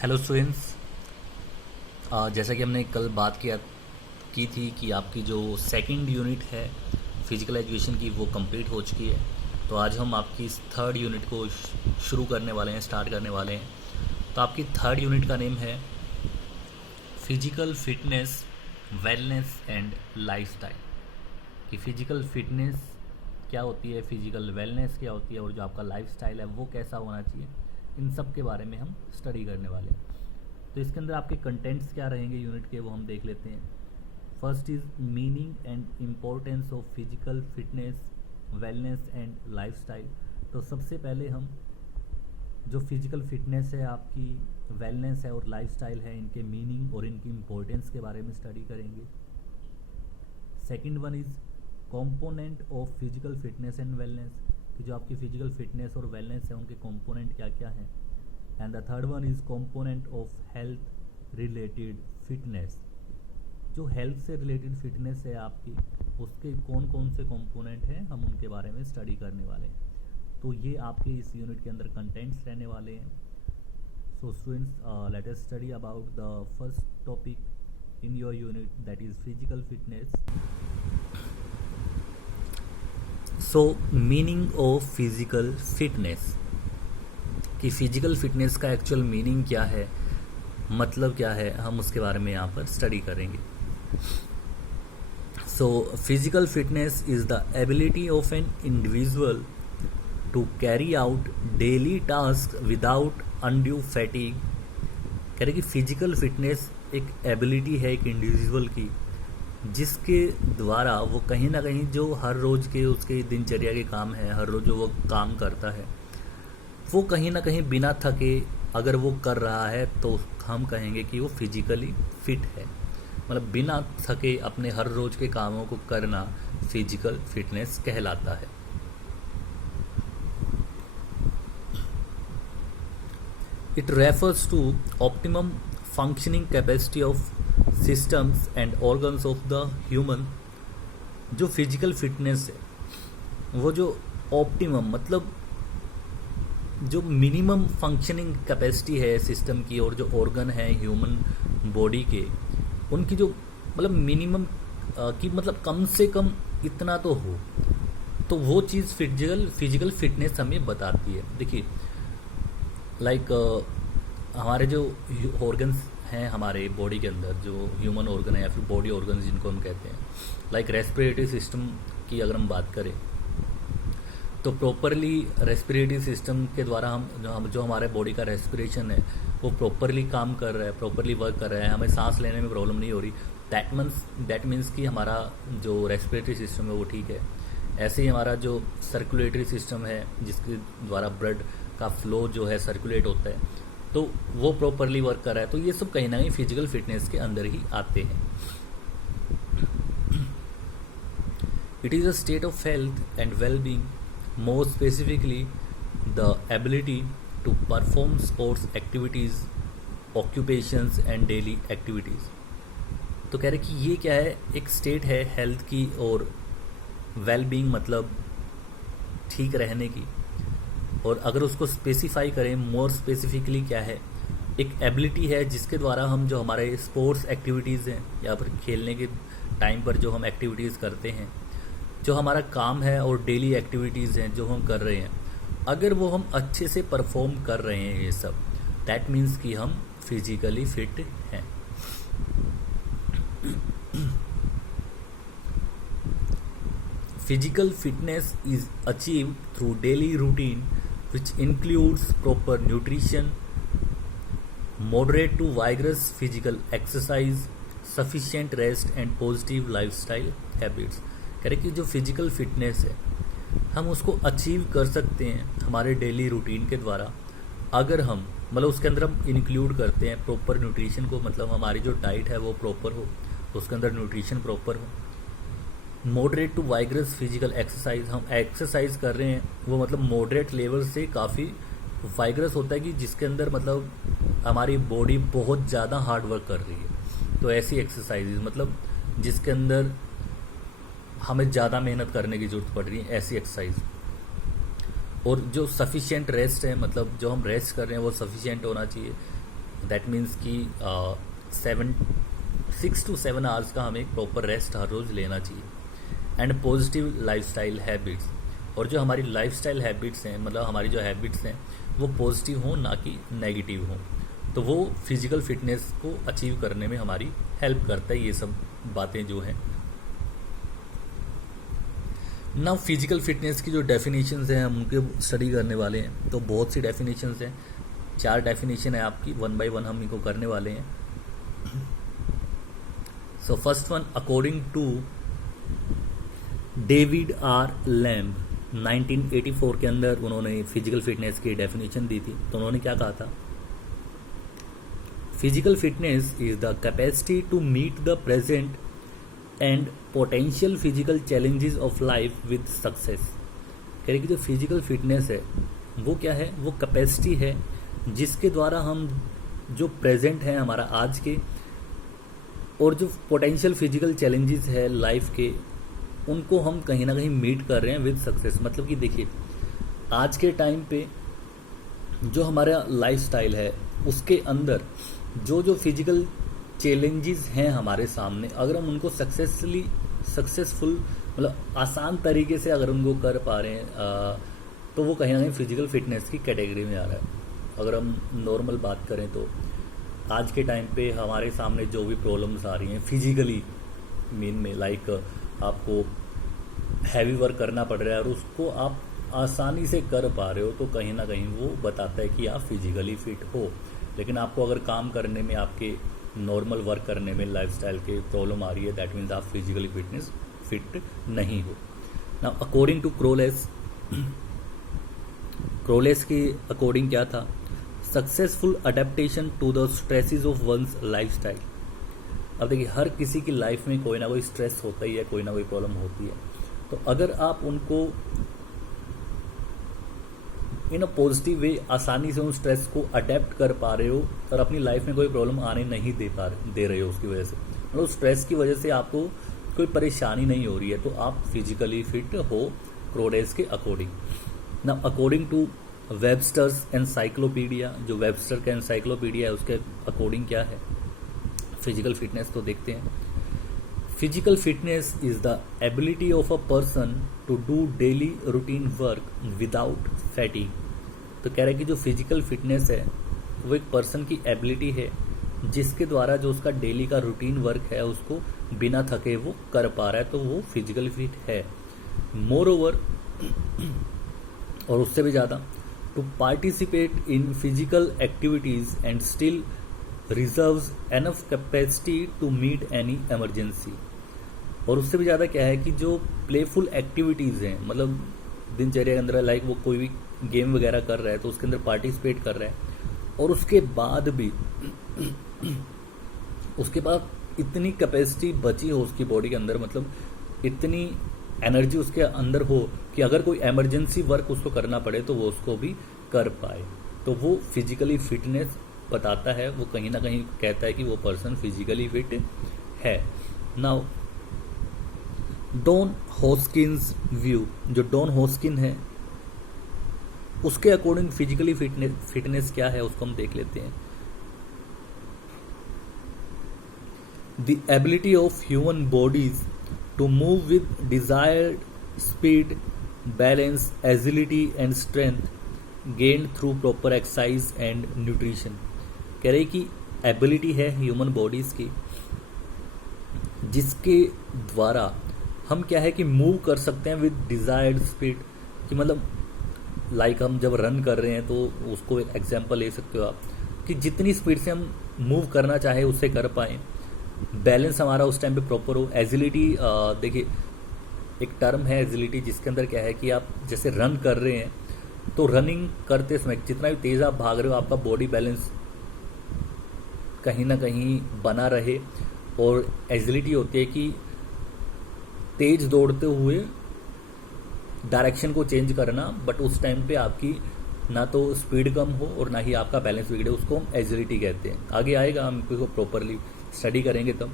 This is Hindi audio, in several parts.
Hello students. जैसा कि हमने कल बात की थी कि आपकी जो सेकंड यूनिट है फिजिकल एजुकेशन की वो कंप्लीट हो चुकी है। तो आज हम आपकी इस थर्ड यूनिट को शुरू करने वाले हैं, स्टार्ट करने वाले हैं। तो आपकी थर्ड यूनिट का नेम है physical fitness, wellness and lifestyle. कि फिजिकल फिटनेस क्या होती है, फिजिकल वेलनेस क्या होती है और जो आपका लाइफस्टाइल है वो कैसा होना चाहिए, इन सब के बारे में हम स्टडी करने वाले हैं। तो इसके अंदर आपके कंटेंट्स क्या रहेंगे यूनिट के, वो हम देख लेते हैं। First is meaning and importance of physical fitness, wellness and lifestyle. तो सबसे पहले हम जो फिजिकल फिटनेस है, आपकी वेलनेस है और लाइफस्टाइल है, इनके मीनिंग और इनकी इम्पोर्टेंस के बारे में स्टडी करेंगे। Second one is component of physical fitness and wellness, कि जो आपकी फिजिकल फिटनेस और वेलनेस है उनके कंपोनेंट क्या क्या हैं। And the third one is component of health related fitness, जो हेल्थ से रिलेटेड फिटनेस है आपकी, उसके कौन कौन से कंपोनेंट हैं, हम उनके बारे में स्टडी करने वाले हैं। तो ये आपके इस यूनिट के अंदर कंटेंट्स रहने वाले हैं। So students, let us study about the first topic in your unit, that is physical fitness. So meaning of physical fitness, कि फिजिकल फिटनेस का एक्चुअल मीनिंग क्या है, मतलब क्या है, हम उसके बारे में यहाँ पर स्टडी करेंगे। So physical fitness is the ability of an individual to carry out daily task without undue fatigue. कह रहे कि फिजिकल फिटनेस एक एबिलिटी है एक इंडिविजुअल की, जिसके द्वारा वो कहीं ना कहीं जो हर रोज के उसके दिनचर्या के काम है, हर रोज जो वो काम करता है, वो कहीं ना कहीं बिना थके अगर वो कर रहा है तो हम कहेंगे कि वो फिजिकली फिट है। मतलब बिना थके अपने हर रोज के कामों को करना फिजिकल फिटनेस कहलाता है। It refers to optimum functioning capacity of systems and organs of the human. जो फिजिकल फिटनेस है वो जो ऑप्टिमम मतलब जो मिनिमम फंक्शनिंग कैपेसिटी है सिस्टम की, और जो ऑर्गन है ह्यूमन बॉडी के, उनकी जो मतलब मिनिमम की मतलब कम से कम इतना तो हो, तो वो चीज़ फिजिकल फिटनेस हमें बताती है। देखिए लाइक हमारे जो ऑर्गन्स हैं हमारे बॉडी के अंदर, जो ह्यूमन ऑर्गन है या फिर बॉडी ऑर्गन्स जिनको हम कहते हैं, लाइक रेस्पिरेटरी सिस्टम की अगर हम बात करें तो प्रॉपरली रेस्पिरेटरी सिस्टम के द्वारा हम जो हमारे बॉडी का रेस्पिरेशन है वो प्रॉपरली काम कर रहा है, प्रॉपरली वर्क कर रहा है, हमें सांस लेने में प्रॉब्लम नहीं हो रही। दैट मीन्स कि हमारा जो रेस्पिरेटरी सिस्टम है वो ठीक है। ऐसे ही हमारा जो सर्कुलेटरी सिस्टम है, जिसके द्वारा ब्लड का फ्लो जो है सर्कुलेट होता है, तो वो प्रॉपरली वर्क कर रहा है। तो ये सब कहीं ना कहीं फिजिकल फिटनेस के अंदर ही आते हैं। It is a state of health and well being, more specifically the ability to perform sports activities, occupations and daily activities। तो कह रहे कि ये क्या है, एक स्टेट है हेल्थ की और वेल बीइंग मतलब ठीक रहने की। और अगर उसको स्पेसिफाई करें मोर स्पेसिफिकली क्या है, एक एबिलिटी है जिसके द्वारा हम जो हमारे स्पोर्ट्स एक्टिविटीज़ हैं या फिर खेलने के टाइम पर जो हम एक्टिविटीज़ करते हैं, जो हमारा काम है और डेली एक्टिविटीज़ हैं जो हम कर रहे हैं, अगर वो हम अच्छे से परफॉर्म कर रहे हैं ये सब, दैट मीन्स कि हम फिजिकली फिट हैं। Physical fitness is achieved through daily routine which includes proper nutrition, moderate to vigorous physical exercise, sufficient rest and positive lifestyle habits। कह रहे कि जो फिजिकल फिटनेस है हम उसको अचीव कर सकते हैं हमारे डेली रूटीन के द्वारा, अगर हम मतलब उसके अंदर हम इंक्लूड करते हैं प्रॉपर न्यूट्रिशन को, मतलब हमारी जो डाइट है वो प्रॉपर हो, उसके अंदर न्यूट्रिशन प्रॉपर हो। मॉडरेट टू वाइग्रस फिजिकल एक्सरसाइज, हम एक्सरसाइज कर रहे हैं वो मतलब मॉडरेट लेवल से काफ़ी वाइग्रस होता है कि जिसके अंदर मतलब हमारी बॉडी बहुत ज़्यादा हार्ड वर्क कर रही है। तो ऐसी एक्सरसाइज मतलब जिसके अंदर हमें ज़्यादा मेहनत करने की ज़रूरत पड़ रही है, ऐसी एक्सरसाइज। और जो सफिशिएंट रेस्ट है, मतलब जो हम रेस्ट कर रहे हैं वो सफिशिएंट होना चाहिए। दैट मीन्स कि 6 to 7 आवर्स का हमें प्रॉपर रेस्ट हर रोज़ लेना चाहिए। एंड पॉजिटिव लाइफस्टाइल हैबिट्स, और जो हमारी लाइफस्टाइल हैबिट्स हैं, मतलब हमारी जो हैबिट्स हैं वो पॉजिटिव हों ना कि नेगेटिव हों, तो वो फिजिकल फिटनेस को अचीव करने में हमारी हेल्प करता है। ये सब बातें जो हैं ना, फिजिकल फिटनेस की जो डेफिनेशंस हैं हम उनके स्टडी करने वाले हैं। तो बहुत सी डेफिनेशंस हैं, 4 डेफिनेशन है आपकी, 1 by 1 हम इनको करने वाले हैं। So first one, according to David R Lamb, 1984 के अंदर उन्होंने फिजिकल फिटनेस की डेफिनेशन दी थी। तो उन्होंने क्या कहा था? Physical fitness is the capacity to meet the present and potential physical challenges of life with success. कह रहे कि जो फिजिकल फिटनेस है वो क्या है? वो कैपेसिटी है जिसके द्वारा हम जो प्रेजेंट है हमारा आज के, और जो पोटेंशियल फिजिकल चैलेंजेस है लाइफ के, उनको हम कहीं ना कहीं मीट कर रहे हैं विद सक्सेस। मतलब कि देखिए, आज के टाइम पे जो हमारा लाइफस्टाइल है उसके अंदर जो जो फिजिकल चैलेंजेस हैं हमारे सामने, अगर हम उनको सक्सेसफुल मतलब आसान तरीके से अगर उनको कर पा रहे हैं तो वो कहीं ना कहीं फिजिकल फिटनेस की कैटेगरी में आ रहा है। अगर हम नॉर्मल बात करें तो आज के टाइम पे हमारे सामने जो भी प्रॉब्लम्स आ रही हैं फिजिकली मीन में, लाइक आपको हैवी वर्क करना पड़ रहा है और उसको आप आसानी से कर पा रहे हो, तो कहीं ना कहीं वो बताता है कि आप फिजिकली फिट हो। लेकिन आपको अगर काम करने में, आपके नॉर्मल वर्क करने में लाइफस्टाइल के प्रॉब्लम आ रही है, दैट मीन्स आप फिजिकली फिट नहीं हो। नाउ अकॉर्डिंग टू क्रोलेस की अकॉर्डिंग क्या था? Successful adaptation to the stresses of one's lifestyle. अब देखिए, हर किसी की लाइफ में कोई ना कोई स्ट्रेस होता ही है, कोई ना कोई प्रॉब्लम होती है। तो अगर आप उनको इन अ पॉजिटिव वे आसानी से उन स्ट्रेस को अडेप्ट कर पा रहे हो और अपनी लाइफ में कोई प्रॉब्लम आने नहीं दे रहे हो उसकी वजह से, मतलब स्ट्रेस की वजह से आपको कोई परेशानी नहीं हो रही है, तो आप फिजिकली फिट हो क्रोलेस के अकॉर्डिंग। ना अकॉर्डिंग टू वेबस्टर्स एनसाइक्लोपीडिया, जो वेबस्टर का एनसाइक्लोपीडिया है उसके अकॉर्डिंग क्या है फिजिकल फिटनेस, तो देखते हैं। Physical fitness is the ability of a person to do daily routine work without fatigue. तो कह रहे हैं कि जो फिजिकल फिटनेस है वो एक पर्सन की एबिलिटी है जिसके द्वारा जो उसका डेली का रूटीन वर्क है उसको बिना थके वो कर पा रहा है, तो वो फिजिकली फिट है। मोर ओवर, और उससे भी ज़्यादा, to participate in physical activities and still reserves enough capacity to meet any emergency. और उससे भी ज़्यादा क्या है कि जो प्लेफुल एक्टिविटीज़ हैं, मतलब दिनचर्या के अंदर, लाइक वो कोई भी गेम वगैरह कर रहा है तो उसके अंदर पार्टिसिपेट कर रहा है, और उसके बाद भी उसके बाद इतनी कैपेसिटी बची हो उसकी बॉडी के अंदर, मतलब इतनी एनर्जी उसके अंदर हो कि अगर कोई इमरजेंसी वर्क उसको करना पड़े तो वो उसको भी कर पाए, तो वो फिजिकली फिटनेस बताता है। वो कहीं ना कहीं कहता है कि वो पर्सन फिजिकली फिट है। नाउ डॉन हॉस्किन्स व्यू, जो डॉन हॉस्किन है उसके अकॉर्डिंग फिजिकली फिटनेस क्या है उसको हम देख लेते हैं। The ability of human bodies to move with desired speed, balance, agility and strength gained through proper exercise and nutrition. कह रहे कि एबिलिटी है ह्यूमन बॉडीज की जिसके द्वारा हम क्या है कि मूव कर सकते हैं विद डिजायर्ड स्पीड, कि मतलब लाइक हम जब रन कर रहे हैं तो उसको एक एग्जांपल ले सकते हो आप, कि जितनी स्पीड से हम मूव करना चाहे उससे कर पाएँ। बैलेंस हमारा उस टाइम पे प्रॉपर हो। एजिलिटी, देखिए एक टर्म है एजिलिटी जिसके अंदर क्या है कि आप जैसे रन कर रहे हैं तो रनिंग करते समय जितना भी तेज़ आप भाग रहे हो आपका बॉडी बैलेंस कहीं ना कहीं बना रहे। और एजिलिटी होती है कि तेज दौड़ते हुए डायरेक्शन को चेंज करना, बट उस टाइम पे आपकी ना तो स्पीड कम हो और ना ही आपका बैलेंस बिगड़े, उसको हम एजिलिटी कहते हैं। आगे आएगा, हम इसको प्रॉपरली स्टडी करेंगे तब।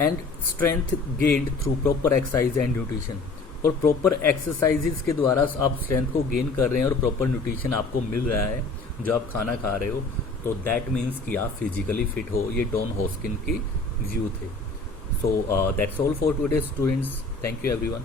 And strength gained through proper exercise and nutrition, और प्रॉपर एक्सरसाइजेज के द्वारा आप स्ट्रेंथ को गेन कर रहे हैं और प्रॉपर न्यूट्रिशन आपको मिल रहा है, जो आप खाना खा रहे हो, तो दैट मीन्स कि आप फिजिकली फिट हो। ये डॉन हॉस्किन की व्यू थे। So that's all for today students. Thank you everyone.